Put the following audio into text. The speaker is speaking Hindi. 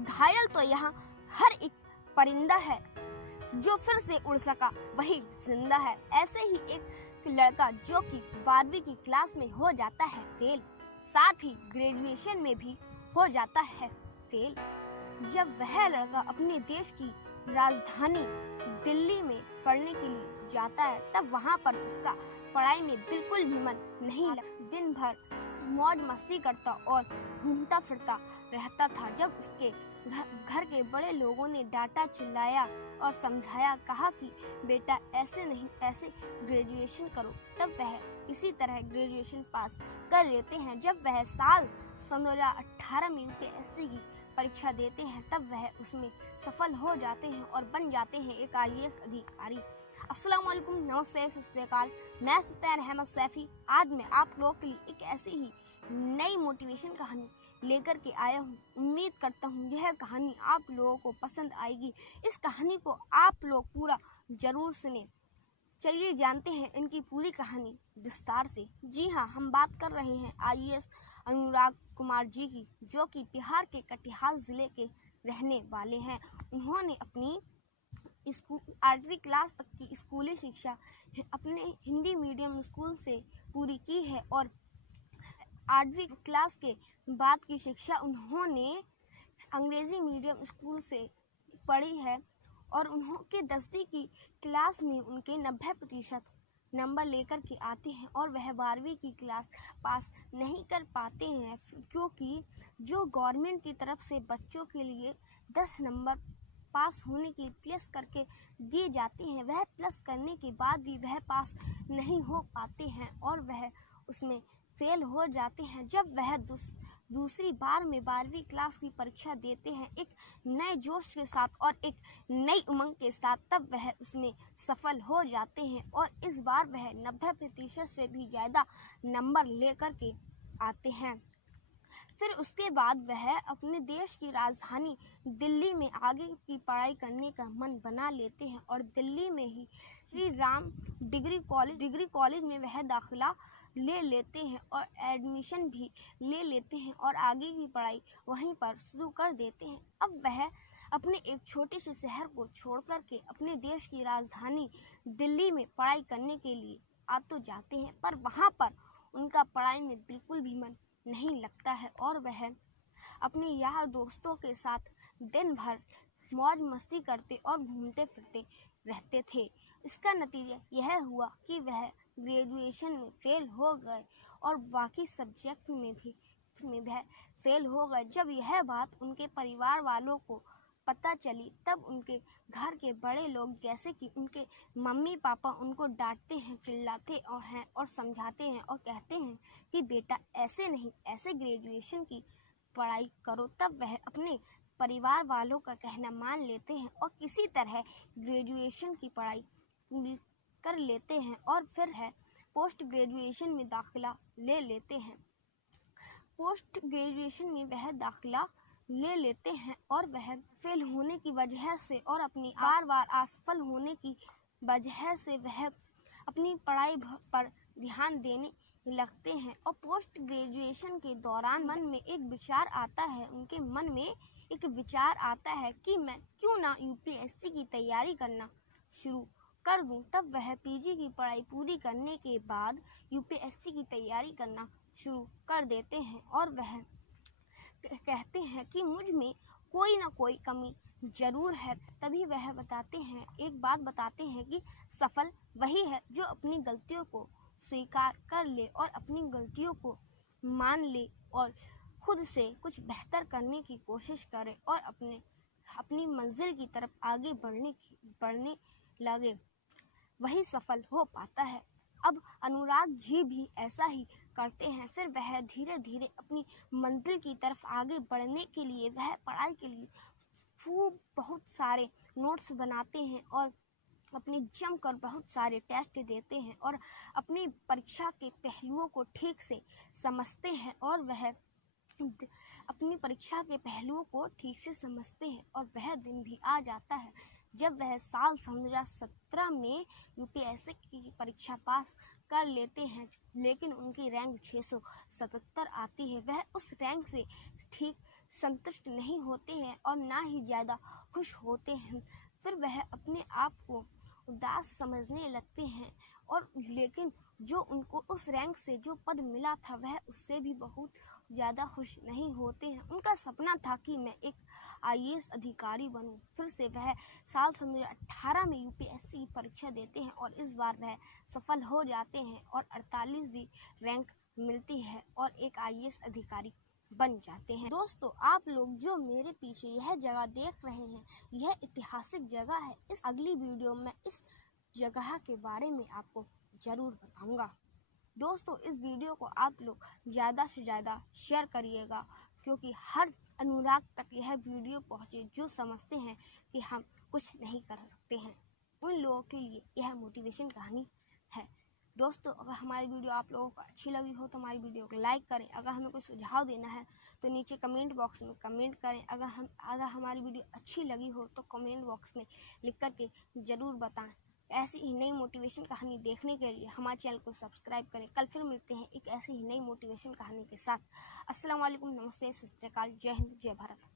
घायल तो यहाँ हर एक परिंदा है, जो फिर से उड़ सका वही जिंदा है। ऐसे ही एक लड़का जो कि 12वीं की क्लास में हो जाता है फेल, साथ ही ग्रेजुएशन में भी हो जाता है फेल। जब वह लड़का अपने देश की राजधानी दिल्ली में पढ़ने के लिए जाता है, तब वहाँ पर उसका पढ़ाई में बिल्कुल भी मन नहीं लगता। दिन भर मौज मस्ती करता और घूमता फिरता रहता था। जब उसके घर के बड़े लोगों ने डांटा, चिल्लाया और समझाया, कहा कि बेटा ऐसे नहीं, ऐसे ग्रेजुएशन करो, तब वह इसी तरह ग्रेजुएशन पास कर लेते हैं। जब वह साल 2018 में यूपीएससी की परीक्षा देते हैं, तब वह उसमें सफल हो जाते हैं और बन जाते हैं एक आईएएस अधिकारी। अस्सलाम वालेकुम, नमस्ते, सत श्री अकाल। मैं सुल्तान अहमद सैफी आज मैं आप लोगों के लिए एक ऐसी ही नई मोटिवेशन कहानी लेकर के आया हूँ। उम्मीद करता हूँ यह कहानी आप लोगों को पसंद आएगी। इस कहानी को आप लोग पूरा जरूर सुने। चलिए जानते हैं इनकी पूरी कहानी विस्तार से। जी हाँ, हम बात कर रहे हैं आईएएस अनुराग कुमार जी की, जो कि बिहार के कटिहार जिले के रहने वाले हैं। उन्होंने अपनी 8वीं क्लास तक की स्कूली शिक्षा अपने हिंदी मीडियम स्कूल से पूरी की है और 8वीं क्लास के बाद की शिक्षा उन्होंने अंग्रेजी मीडियम स्कूल से पढ़ी है और उनके 10वीं की क्लास में उनके 90% नंबर लेकर के आते हैं और वह 12वीं की क्लास पास नहीं कर पाते हैं, क्योंकि जो गवर्नमेंट की तरफ से बच्चों के लिए 10 नंबर पास होने के प्लस करके दिए जाते हैं, वह प्लस करने के बाद भी वह पास नहीं हो पाते हैं और वह उसमें फेल हो जाते हैं। जब वह दूसरी बार में 12वीं क्लास की परीक्षा देते हैं एक नए जोश के साथ और एक नई उमंग के साथ, तब वह उसमें सफल हो जाते हैं और इस बार वह 90% से भी ज़्यादा नंबर लेकर के आते हैं। फिर उसके बाद वह अपने देश की राजधानी दिल्ली में आगे की पढ़ाई करने का मन बना लेते हैं और दिल्ली में ही श्री राम डिग्री कॉलेज में वह दाखिला ले लेते हैं और एडमिशन भी ले लेते हैं और आगे की पढ़ाई वहीं पर शुरू कर देते हैं। अब वह अपने एक छोटे से शहर को छोड़ कर के अपने देश की राजधानी दिल्ली में पढ़ाई करने के लिए आ तो जाते हैं, पर वहाँ पर उनका पढ़ाई में बिल्कुल भी मन नहीं लगता है और वह अपने यार दोस्तों के साथ दिन भर मौज मस्ती करते और घूमते फिरते रहते थे। इसका नतीजा यह हुआ कि वह ग्रेजुएशन में फेल हो गए और बाकी सब्जेक्ट में वह फेल हो गए। जब यह बात उनके परिवार वालों को पता चली, तब उनके घर के बड़े लोग जैसे कि उनके मम्मी पापा उनको डांटते हैं, चिल्लाते हैं और समझाते हैं और कहते हैं कि बेटा ऐसे नहीं, ऐसे ग्रेजुएशन की पढ़ाई करो। तब वह अपने परिवार वालों का कहना मान लेते हैं और किसी तरह ग्रेजुएशन की पढ़ाई पूरी कर लेते हैं और फिर है पोस्ट ग्रेजुएशन में दाखिला ले लेते हैं। पोस्ट ग्रेजुएशन में वह दाखिला ले लेते हैं और वह फेल होने की वजह से और अपनी बार असफल होने की वजह से वह अपनी पढ़ाई पर ध्यान देने लगते हैं और पोस्ट ग्रेजुएशन के दौरान उनके मन में एक विचार आता है कि मैं क्यों ना यूपीएससी की तैयारी करना शुरू कर दूं। तब वह पीजी की पढ़ाई पूरी करने के बाद यूपीएससी की तैयारी करना शुरू कर देते हैं और वह कहते हैं कि मुझ में कोई ना कोई कमी जरूर है। तभी वह एक बात बताते हैं कि सफल वही है जो अपनी गलतियों को स्वीकार कर ले और अपनी गलतियों को मान ले और खुद से कुछ बेहतर करने की कोशिश करे और अपनी मंजिल की तरफ आगे बढ़ने लगे, वही सफल हो पाता है। अब अनुराग जी भी ऐसा ही करते हैं। फिर वह धीरे धीरे अपनी मंजिल की तरफ आगे बढ़ने के लिए वह पढ़ाई के लिए खूब बहुत सारे नोट्स बनाते हैं और अपने जमकर बहुत सारे टेस्ट देते हैं और अपनी परीक्षा के पहलुओं को ठीक से समझते हैं और वह अपनी परीक्षा के पहलुओं को ठीक से समझते हैं और वह दिन भी आ जाता है जब वह साल 2017 में यूपीएससी की परीक्षा पास कर लेते हैं, लेकिन उनकी रैंक 677 आती है। वह उस रैंक से ठीक संतुष्ट नहीं होते हैं और ना ही ज़्यादा खुश होते हैं। फिर वह अपने आप को उदास समझने लगते हैं और लेकिन जो उनको उस रैंक से जो पद मिला था वह उससे भी बहुत ज़्यादा खुश नहीं होते हैं। उनका सपना था कि मैं एक IAS अधिकारी बनूं। फिर से वह साल 2018 में UPSC परीक्षा देते हैं और इस बार वह सफल हो जाते हैं और 48वीं रैंक मिलती है और एक IAS अधिकारी बन जाते हैं। दोस्तों, आप लोग जो मेरे पीछे यह जगह देख रहे हैं, यह ऐतिहासिक जगह है। इस अगली वीडियो में इस जगह के बारे में आपको जरूर बताऊंगा। दोस्तों, इस वीडियो को आप लोग ज़्यादा से ज़्यादा शेयर करिएगा, क्योंकि हर अनुराग तक यह वीडियो पहुँचे जो समझते हैं कि हम कुछ नहीं कर सकते हैं। उन लोगों के लिए यह मोटिवेशन कहानी है। दोस्तों, अगर हमारी वीडियो आप लोगों को अच्छी लगी हो तो हमारी वीडियो को लाइक करें। अगर हमें कोई सुझाव देना है तो नीचे कमेंट बॉक्स में कमेंट करें। अगर हमारी वीडियो अच्छी लगी हो तो कमेंट बॉक्स में लिख कर के ज़रूर बताएं। ऐसी ही नई मोटिवेशन कहानी देखने के लिए हमारे चैनल को सब्सक्राइब करें। कल फिर मिलते हैं एक ऐसी ही नई मोटिवेशन कहानी के साथ। अस्सलाम वालेकुम, नमस्ते, सत श्री अकाल, जय हिंद, जय भारत।